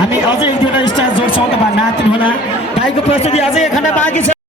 हामी अझै एक दुईवटा स्टार जोड्छौँ, तपाईँ नाच्नु होला। गाईको प्रस्तुति अझै एक खण्ड बाँकी छ।